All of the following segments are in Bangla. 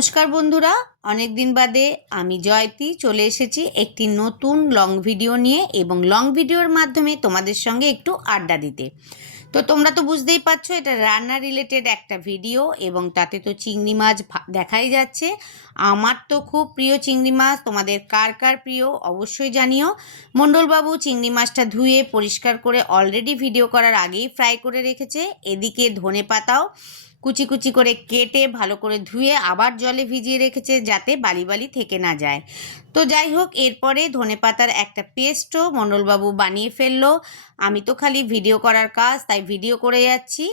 নমস্কার বন্ধুরা, অনেক দিন বাদে আমি জয়তী চলে এসেছি একটি নতুন লং ভিডিও নিয়ে এবং লং ভিডিওর মাধ্যমে তোমাদের সঙ্গে একটু আড্ডা দিতে। তো তোমরা তো বুঝতেই পারছো এটা রান্না রিলেটেড একটা ভিডিও এবং তাতে তো চিংড়ি মাছ দেখাই যাচ্ছে। আমার তো খুব প্রিয় চিংড়ি মাছ, তোমাদের কার কার প্রিয় অবশ্যই জানিও। মণ্ডলবাবু চিংড়ি মাছটা ধুয়ে পরিষ্কার করে অলরেডি ভিডিও করার আগেই ফ্রাই করে রেখেছে। এদিকে ধনে পাতাও কুচি কুচি করে কেটে ভালো করে ধুয়ে আবার জলে ভিজিয়ে রেখেছে যাতে বালি বালি থেকে না যায়। তো যাই হোক, এরপরে ধনেপাতার একটা পেস্টও মণ্ডলবাবু বানিয়ে ফেললো। আমি তো খালি ভিডিও করার কাজ, তাই ভিডিও করে যাচ্ছি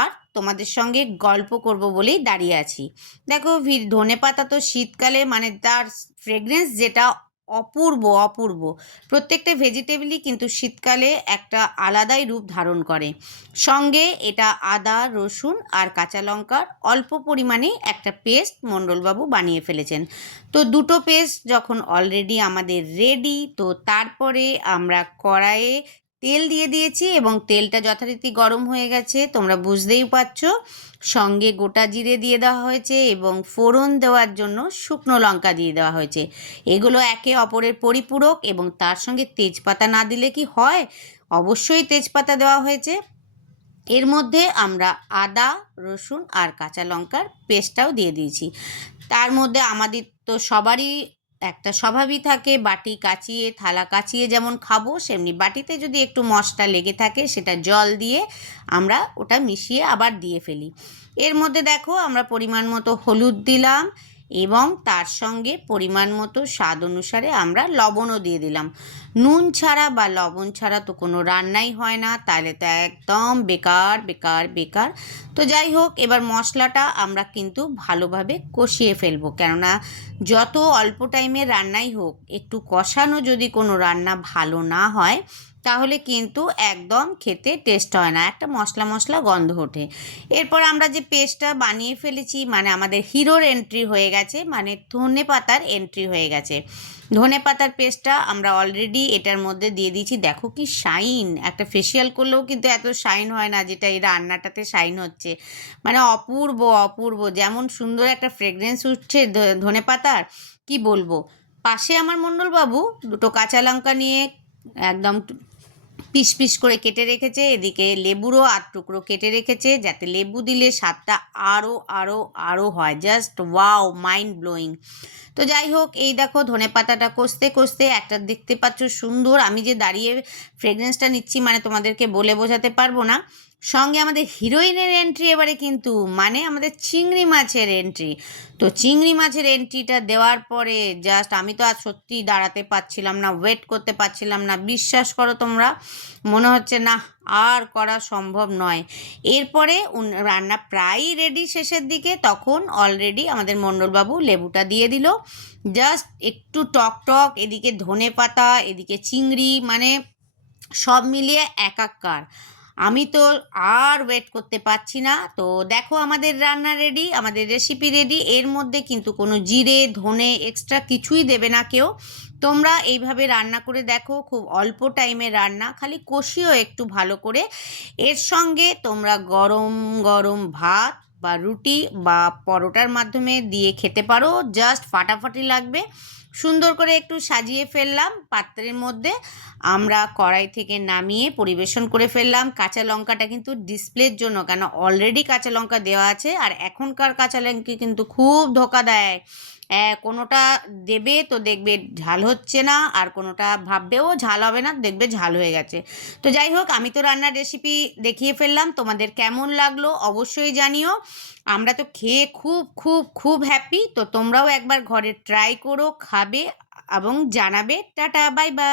আর তোমাদের সঙ্গে গল্প করব বলেই দাঁড়িয়ে আছি। দেখো, ধনেপাতা তো শীতকালে মানে তার ফ্রেগরেন্স যেটা অপূর্ব অপূর্ব। প্রত্যেকটা ভেজিটেবলই কিন্তু শীতকালে একটা আলাদাই রূপ ধারণ করে। সঙ্গে এটা আদা, রসুন আর কাঁচা লঙ্কার অল্প পরিমাণে একটা পেস্ট মণ্ডলবাবু বানিয়ে ফেলেছেন। তো দুটো পেস্ট যখন অলরেডি আমাদের রেডি, তো তারপরে আমরা কড়াইয়ে তেল দিয়ে দিয়েছি এবং তেলটা যথারীতি গরম হয়ে গেছে, তোমরা বুঝতেই পারছো। সঙ্গে গোটা জিরে দিয়ে দেওয়া হয়েছে এবং ফোড়ন দেওয়ার জন্য শুকনো লঙ্কা দিয়ে দেওয়া হয়েছে। এগুলো একে অপরের পরিপূরক এবং তার সঙ্গে তেজপাতা না দিলে কি হয়, অবশ্যই তেজপাতা দেওয়া হয়েছে। এর মধ্যে আমরা আদা, রসুন আর কাঁচা লঙ্কার পেস্টটাও দিয়ে দিয়েছি। তার মধ্যে আমাদের তো সবারই একটা স্বভাবই থাকে, বাটি কাচিয়ে থালা কাচিয়ে যেমন খাবো, সেমনি বাটিতে যদি একটু মশলা লেগে থাকে সেটা জল দিয়ে আমরা ওটা মিশিয়ে আবার দিয়ে ফেলি। এর মধ্যে দেখো আমরা পরিমাণ মতো হলুদ দিলাম এবং তার সঙ্গে পরিমাণ মতো স্বাদ অনুসারে আমরা লবণও দিয়ে দিলাম। নুন ছাড়া বা লবণ ছাড়া তো কোনো রান্নাই হয় না, তাহলে তো একদম বেকার বেকার বেকার। তো যাই হোক, এবার মশলাটা আমরা কিন্তু ভালোভাবে কষিয়ে ফেলবো, কেননা যত অল্প টাইমে রান্নাই হোক, একটু কষানো যদি কোনো রান্না ভালো না হয় তাহলে কিন্তু একদম খেতে টেস্ট হয় না, একটা মশলা মশলা গন্ধ ওঠে। এরপর আমরা যে পেস্টটা বানিয়ে ফেলেছি, মানে আমাদের হিরোর এন্ট্রি হয়ে গেছে, মানে ধনেপাতার এন্ট্রি হয়ে গেছে। ধনেপাতার পেস্টটা আমরা অলরেডি এটার মধ্যে দিয়ে দিয়েছি। দেখো কি শাইন, একটা ফেসিয়াল করলেও কিন্তু এত শাইন হয় না যেটা এই রান্নাটাতে শাইন হচ্ছে। মানে অপূর্ব অপূর্ব, যেমন সুন্দর একটা ফ্রেগরেন্স উঠছে ধনেপাতার, কি বলবো। পাশে আমার মণ্ডলবাবু দুটো কাঁচা লঙ্কা নিয়ে একদম পিস পিস করে কেটে রেখেছে, এদিকে লেবুরও 8 টুকরো কেটে রেখেছে, যাতে লেবু দিলে স্বাদটা আরও আরও আরও হয়, জাস্ট ওয়াও, মাইন্ড ব্লোয়িং। তো যাই হোক, এই দেখো ধনেপাতাটা কষতে কষতে একটা দেখতে পাচ্ছ সুন্দর, আমি যে দাঁড়িয়ে ফ্রেগরেন্সটা নিচ্ছি মানে তোমাদেরকে বলে বোঝাতে পারবো না। সঙ্গে আমাদের হিরোইনের এন্ট্রি এবারে কিন্তু, মানে আমাদের চিংড়ি মাছের এন্ট্রি। তো চিংড়ি মাছের এন্ট্রিটা দেওয়ার পরে জাস্ট আমি তো আর সত্যি দাঁড়াতে পারছিলাম না, ওয়েট করতে পারছিলাম না। বিশ্বাস করো তোমরা, মনে হচ্ছে না আর করা সম্ভব নয়। এরপরে রান্না প্রায় রেডি শেষের দিকে, তখন অলরেডি আমাদের মণ্ডলবাবু লেবুটা দিয়ে দিল। জাস্ট একটু টক টক, এদিকে ধনে পাতা, এদিকে চিংড়ি, মানে সব মিলিয়ে একাকার। আমি তো আর ওয়েট করতে পারছি না। তো দেখো আমাদের রান্না রেডি, আমাদের রেসিপি রেডি। এর মধ্যে কিন্তু কোনো জিরে ধনে এক্সট্রা কিছুই দেবে না কেউ। তোমরা এইভাবে রান্না করে দেখো, খুব অল্প টাইমে রান্না, খালি কষিও একটু ভালো করে। এর সঙ্গে তোমরা গরম গরম ভাত বা রুটি বা পরোটার মাধ্যমে দিয়ে খেতে পারো, জাস্ট ফাটাফাটি লাগবে। সুন্দর করে একটু সাজিয়ে ফেললাম পাত্রের মধ্যে, আমরা কড়াই থেকে নামিয়ে পরিবেশন করে ফেললাম। কাঁচা লঙ্কাটা কিন্তু ডিসপ্লের জন্য, কেন অলরেডি কাঁচা লঙ্কা দেওয়া আছে, আর এখনকার কাঁচা লঙ্কা কিন্তু খুব ধোকা দেয়। কোনোটা দেবে তো দেখবে ঝাল হচ্ছে না, আর কোনোটা ভাববেও ঝাল হবে না, দেখবে ঝাল হয়ে গেছে। তো যাই হোক, আমি তো রান্নার রেসিপি দেখিয়ে ফেললাম, তোমাদের কেমন লাগলো অবশ্যই জানিও। আমরা তো খেয়ে খুব খুব খুব হ্যাপি। তো তোমরাও একবার ঘরে ট্রাই করো, খাবে এবং জানাবে। Tata, bye bye.